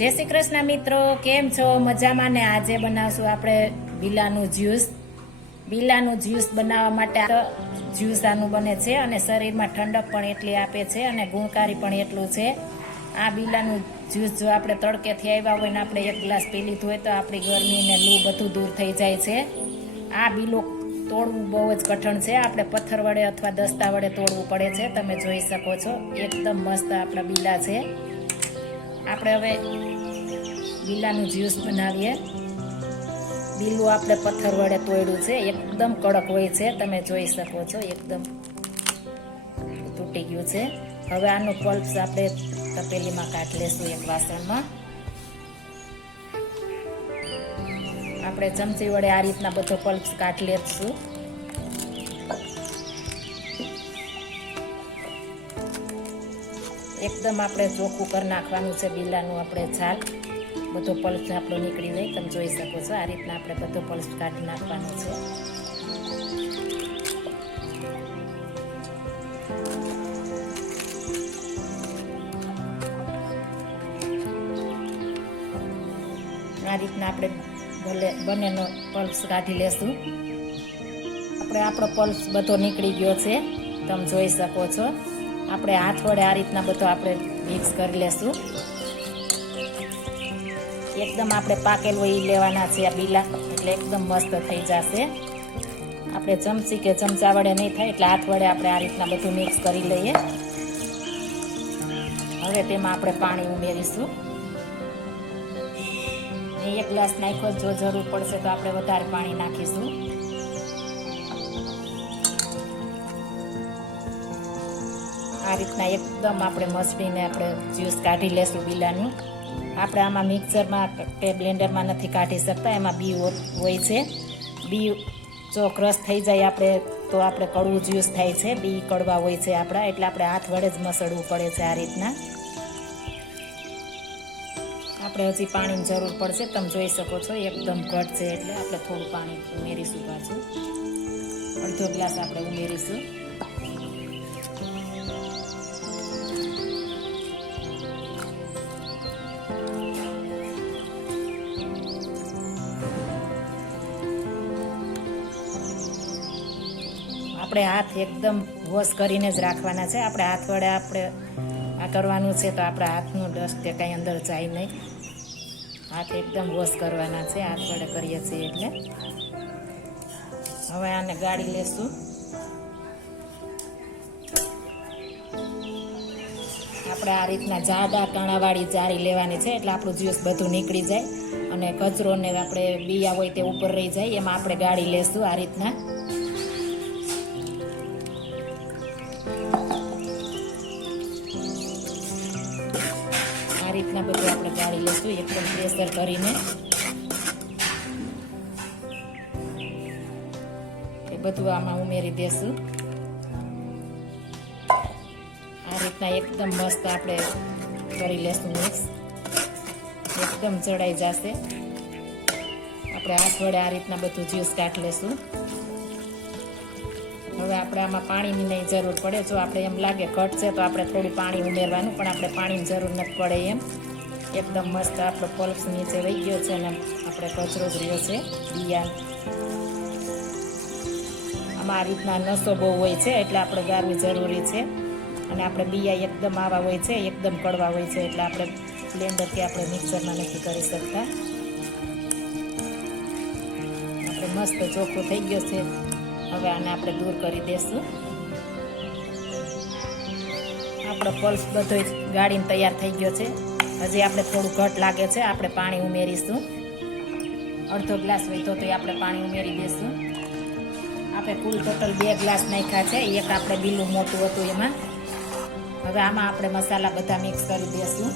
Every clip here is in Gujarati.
જય શ્રી કૃષ્ણ મિત્રો, કેમ છો? મજામાં ને આજે બનાવશું આપણે બીલાનું જ્યુસ. બીલાનું જ્યુસ બનાવવા માટે જ્યુસ આનું બને છે અને શરીરમાં ઠંડક પણ એટલી આપે છે અને ગુણકારી પણ એટલું છે. આ બીલાનું જ્યુસ જો આપણે તડકેથી આવ્યા હોય ને આપણે એક ગ્લાસ પી લીધું હોય તો આપણી ગરમી ને લૂ બધું દૂર થઈ જાય છે. આ બીલો તોડવું બહુ જ કઠણ છે. આપણે પથ્થર વડે અથવા દસ્તા વડે તોડવું પડે છે. તમે જોઈ શકો છો. એકદમ મસ્ત આપણા બીલા છે. આપણે હવે લીલાનું જ્યુસ બનાવીએ. લીલું આપણે પથ્થર વડે તોડ્યું છે. એકદમ કડક હોય છે. તમે જોઈ શકો છો, એકદમ તૂટી ગયું છે. હવે આનું પલ્પ્સ આપણે તપેલીમાં કાઢી લેશું એક વાસણમાં. આપણે ચમચી વડે આ રીતના બધો પલ્પ્સ કાઢી લેશું. એકદમ આપણે ચોખ્ખું કરી નાખવાનું છે, બીલાનું આપણે છાલ બધો પલ્સ આપણો નીકળી જાય, તમે જોઈ શકો છો, આ રીતના આપણે બધો પલ્સ કાઢી નાખવાનો છે. આ રીતના આપણે ભલે બંનેનો પલ્સ કાઢી લેશું. આપણે આપણો પલ્સ બધો નીકળી ગયો છે, તમે જોઈ શકો છો. આપણે હાથ વડે આ રીતના બધો આપણે મિક્સ કરી લેશું. એકદમ આપણે પાકેલું એ લેવાના છે આ બીલા, એટલે એકદમ મસ્ત થઈ જશે. આપણે ચમચી કે ચમચા વડે નહીં થાય, એટલે હાથ વડે આપણે આ રીતના બધું મિક્સ કરી લઈએ. હવે તેમાં આપણે પાણી ઉમેરીશું. એક ગ્લાસ નાખ્યો, જો જરૂર પડશે તો આપણે વધારે પાણી નાખીશું. આ રીતના એકદમ આપણે મસળીને આપણે જ્યુસ કાઢી લેશું બીલાનું. આપણે આમાં મિક્સરમાં કે બ્લેન્ડરમાં નથી કાઢી શકતા, એમાં બી હોય છે. બી જો ક્રશ થઈ જાય આપણે, તો આપણે કડવું જ્યુસ થાય છે. બી કડવા હોય છે આપણા, એટલે આપણે હાથ વડે જ મસળવું પડે છે આ રીતના. આપણે હજી પાણીની જરૂર પડશે, તમે જોઈ શકો છો, એકદમ ઘટ છે એટલે આપણે થોડું પાણી ઉમેરીશું પાછું. અડધો ગ્લાસ આપણે ઉમેરીશું. આપણે હાથ એકદમ વોશ કરીને જ રાખવાના છે. આપણે હાથ વડે આપણે આ કરવાનું છે તો આપણા હાથનું ડસ્ટ કે કાંઈ અંદર જાય નહીં. હાથ એકદમ વોશ કરવાના છે. હાથ વડે કરીએ છીએ એટલે. હવે આને ગાળી લેશું. આપણે આ રીતના જાડા કાણાવાળી જારી લેવાની છે એટલે આપણું જ્યુસ બધું નીકળી જાય અને કચરો ને આપણે બિયા હોય તે ઉપર રહી જાય. એમાં આપણે ગાળી લેશું આ રીતના. રીતના બધું આપણે ગાળી લઈશું એકદમ પ્રેશર કરીને. એ બધું આમાં ઉમેરી દેશું. આ રીતના એકદમ મસ્ત આપણે કરી લેશું મિક્સ એકદમ ચડાઈ જશે. આપણે હાથ વડે આ રીતના બધું જ્યુસ કાઢી લેશું. હવે આપણે આમાં પાણીની નહીં જરૂર પડે. જો આપણે એમ લાગે ઘટ છે, તો આપણે થોડું પાણી ઉમેરવાનું, પણ આપણે પાણીની જરૂર નથી પડે એમ. એકદમ મસ્ત આપણો પલ્સ નીચે રહી ગયો છે અને આપણે કચરો જ રહ્યો છે બિયા આમાં આ રીતના નસો બહુ હોય છે, એટલે આપણે ગારવી જરૂરી છે. અને આપણે બિયા એકદમ આવા હોય છે, એકદમ કડવા હોય છે, એટલે આપણે બ્લેન્ડરથી આપણે મિક્સરમાં નથી કરી શકતા. આપણે મસ્ત ચોખ્ખું થઈ ગયો છે. હવે આને આપણે દૂર કરી દેશું. આપણો પલ્સ બધો ગાળીને તૈયાર થઈ ગયો છે. હજી આપણે થોડું ઘટ લાગે છે, આપણે પાણી ઉમેરીશું. અડધો ગ્લાસ હોય તો આપણે પાણી ઉમેરી દઈશું આપણે કુલ ટોટલ બે ગ્લાસ નાખ્યા છે, એક આપણે બીલું મોટું હતું એમાં. હવે આમાં આપણે મસાલા બધા મિક્સ કરી દઈશું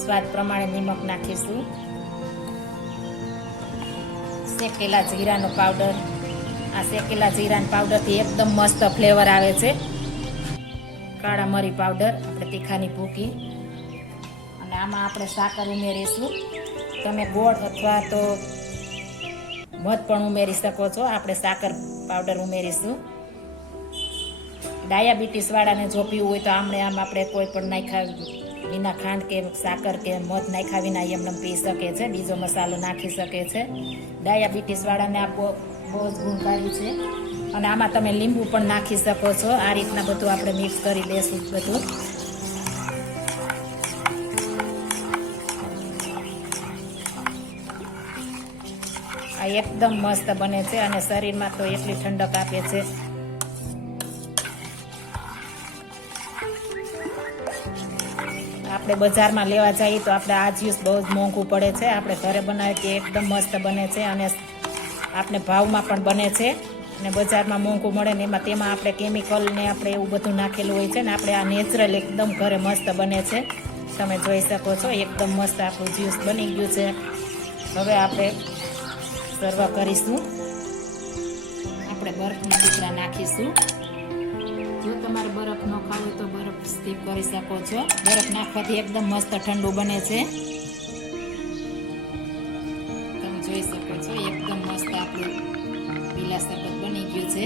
સ્વાદ પ્રમાણે નિમક નાખીશું. શેકેલા જીરાનો પાવડર આ શેકેલા જીરાના પાવડરથી એકદમ મસ્ત ફ્લેવર આવે છે. કાળા મરી પાવડર આપણે તીખાની ભૂકી. અને આમાં આપણે સાકર ઉમેરીશું. તમે ગોળ અથવા તો મધ પણ ઉમેરી શકો છો. આપણે સાકર પાવડર ઉમેરીશું. ડાયાબિટીસવાળાને જો પીવું હોય તો આમણે આમ આપણે કોઈ પણ નાખ્યા વિના ખાંડ કે સાકર કે મધ નાખ્યા વિના એમને પી શકે છે, બીજો મસાલો નાખી શકે છે. ડાયાબિટીસવાળાને આ બહુ જ ગુણકારી છે. અને આમાં તમે લીંબુ પણ નાખી શકો છો. આ રીતના બધું આપણે મિક્સ કરી દેશું બધું. આ એકદમ મસ્ત બને છે અને શરીરમાં તો એટલી ઠંડક આપે છે. આપણે બજારમાં લેવા જઈએ તો આપણે આ જ્યુસ બહુ જ મોંઘું પડે છે. આપણે ઘરે બનાવીએ કે એકદમ મસ્ત બને છે અને આપણે ભાવમાં પણ બને છે. અને બજારમાં મોંઘું મળે ને એમાં તેમાં આપણે કેમિકલ ને આપણે એવું બધું નાખેલું હોય છે ને આપણે આ નેચરલ એકદમ ઘરે મસ્ત બને છે. તમે જોઈ શકો છો, એકદમ મસ્ત આપણું જ્યુસ બની ગયું છે. હવે આપણે સર્વ કરીશું. આપણે બરફની ટુકડા નાખીશું. તમારે બરફ ન ખાવું તો બરફ સ્કીપ કરી શકો છો. બરફ નાખવાથી એકદમ મસ્ત ઠંડુ બને છે. તમે જોઈ શકો છો, એકદમ મસ્ત આપણું લીલા શરબત બની ગયું છે.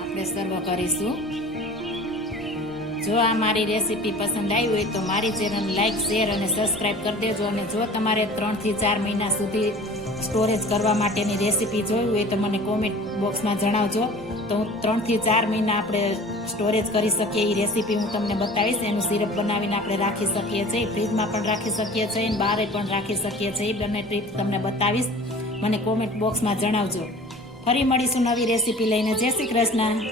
આપણે સર્વ કરીશું. જો આ મારી રેસીપી પસંદ આવી હોય તો મારી ચેનલ લાઇક શેર અને સબસ્ક્રાઈબ કરી દેજો અને જો તમારે ત્રણથી ચાર મહિના સુધી સ્ટોરેજ કરવા માટેની રેસીપી જોઈ હોય તો મને કોમેન્ટ બોક્સમાં જણાવજો. તો હું ત્રણથી ચાર મહિના આપણે સ્ટોરેજ કરી શકીએ એ રેસીપી હું તમને બતાવીશ. એનું સિરપ બનાવીને આપણે રાખી શકીએ છીએ, ફ્રીજમાં પણ રાખી શકીએ છીએ અને બહારે પણ રાખી શકીએ છીએ. એ બંને ટ્રીપ તમને બતાવીશ. મને કોમેન્ટ બોક્સમાં જણાવજો. ફરી મળીશું નવી રેસીપી લઈને. જય શ્રી કૃષ્ણ.